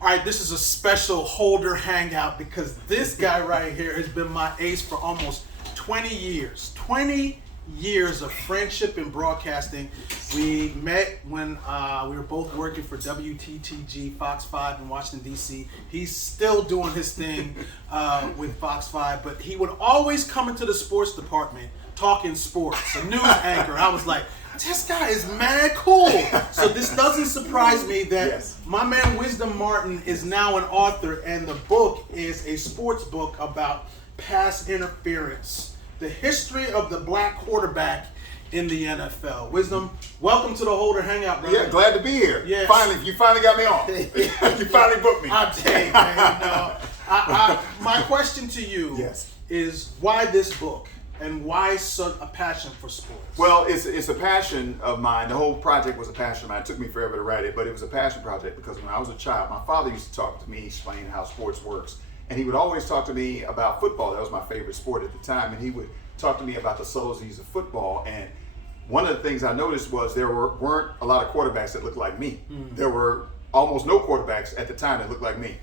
All right, this is a special Holder Hangout because this guy right here has been my ace for almost 20 years. 20 years of friendship in broadcasting. We met when we were both working for WTTG, Fox 5 in Washington, D.C. He's still doing his thing with Fox 5, but he would always come into the sports department talking sports, a news anchor. I was like, this guy is mad cool. So this doesn't surprise me that my man Wisdom Martin is now an author, and the book is a sports book about pass interference, the history of the black quarterback in the NFL. Wisdom, welcome to the Holder Hangout, brother. Yeah, glad to be here. Yes. Finally, you finally got me on. You finally booked me. I'll tell you, man. My question to you is why this book? And why such a passion for sports? Well, it's a passion of mine. The whole project was a passion of mine. It took me forever to write it, but it was a passion project because when I was a child, my father used to talk to me, explain how sports works. And he would always talk to me about football. That was my favorite sport at the time. And he would talk to me about the subtleties of football. And one of the things I noticed was there weren't a lot of quarterbacks that looked like me. There were almost no quarterbacks at the time that looked like me.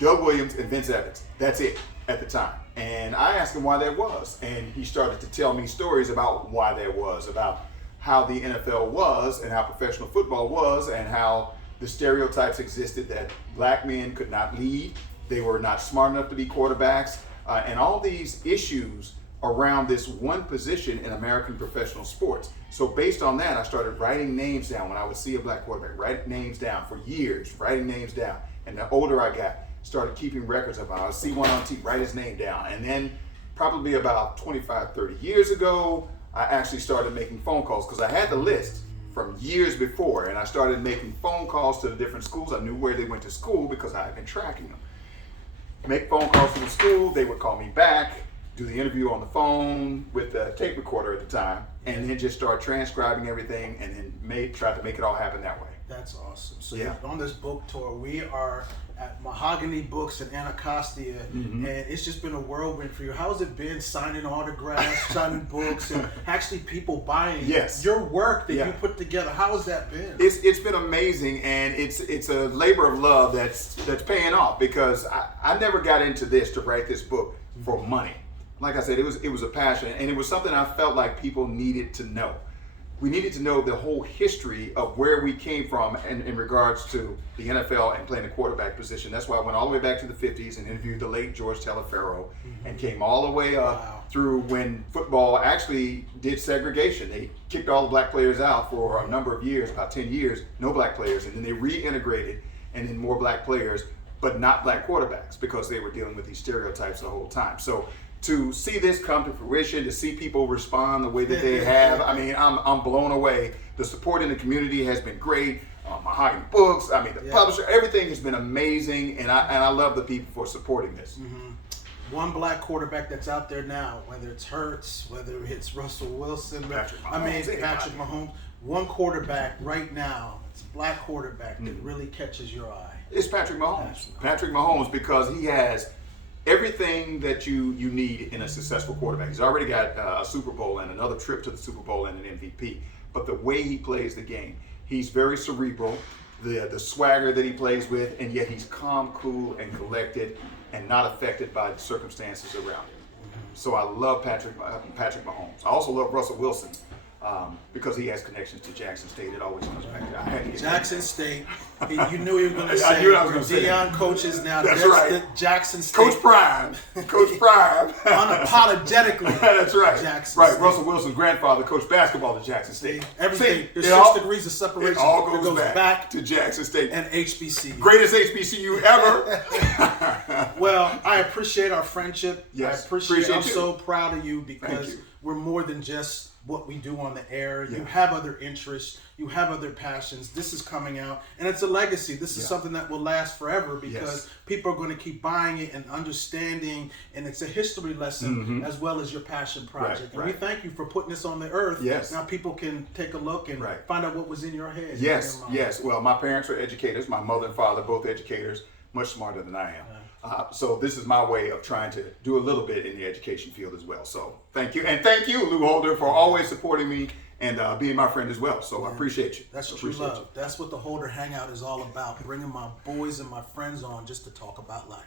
Doug Williams and Vince Evans. That's it at the time. And I asked him why that was. And he started to tell me stories about why that was, about how the NFL was and how professional football was and how the stereotypes existed that black men could not lead. They were not smart enough to be quarterbacks. And all these issues around this one position in American professional sports. So based on that, I started writing names down when I would see a black quarterback, write names down for years, writing names down. And the older I got, started keeping records of it. I would see one on TV, write his name down. And then probably about 25, 30 years ago, I actually started making phone calls because I had the list from years before. And I started making phone calls to the different schools. I knew where they went to school because I had been tracking them. Make phone calls to the school, they would call me back, do the interview on the phone with the tape recorder at the time, and then just start transcribing everything and then try to make it all happen that way. That's awesome. So on this book tour, we are at Mahogany Books in Anacostia, and it's just been a whirlwind for you. How's it been signing autographs, signing books, and actually people buying your work that you put together? How has that been? It's been amazing, and it's a labor of love that's paying off because I never got into this to write this book for money. Like I said, it was a passion, and it was something I felt like people needed to know. We needed to know the whole history of where we came from in regards to the NFL and playing the quarterback position. That's why I went all the way back to the 50s and interviewed the late George Taliaferro and came all the way up through when football actually did segregation. They kicked all the black players out for a number of years, about 10 years, no black players, and then they reintegrated and then more black players, but not black quarterbacks because they were dealing with these stereotypes the whole time. So to see this come to fruition, to see people respond the way that they have, I mean, I'm blown away. The support in the community has been great. Mahogany Books, I mean, the publisher, everything has been amazing, and I love the people for supporting this. One black quarterback that's out there now, whether it's Hurts, whether it's Russell Wilson, Patrick Mahomes, one quarterback right now, it's a black quarterback that really catches your eye. It's Patrick Mahomes. Patrick Mahomes, because he has everything that you need in a successful quarterback. He's already got a Super Bowl and another trip to the Super Bowl and an MVP. But the way he plays the game, he's very cerebral, the swagger that he plays with, and yet he's calm, cool, and collected and not affected by the circumstances around him. So I love Patrick Mahomes. I also love Russell Wilson because he has connections to Jackson State. It always comes back to that. Jackson State. You knew you were going to say. I knew I was going to say. Deion coaches now. That's right. Jackson State. Coach Prime. Unapologetically. That's right. Jackson State. Russell Wilson's grandfather coached basketball at Jackson State. Everything. There's 6 degrees of separation. It all goes back to Jackson State. And HBCU. Greatest HBCU ever. Well, I appreciate our friendship. Yes. I appreciate I'm you. so proud of you because we're more than just what we do on the air. You have other interests. You have other passions. This is coming out, and it's a legacy. This is something that will last forever because people are going to keep buying it and understanding, and it's a history lesson as well as your passion project. And we thank you for putting this on the earth. Now people can take a look and find out what was in your head. Yes. Well, my parents are educators. My mother and father, both educators, much smarter than I am. So this is my way of trying to do a little bit in the education field as well. So thank you. And thank you, Lou Holder, for always supporting me and being my friend as well. So I appreciate you. That's true Appreciate love. That's what the Holder Hangout is all about, bringing my boys and my friends on just to talk about life.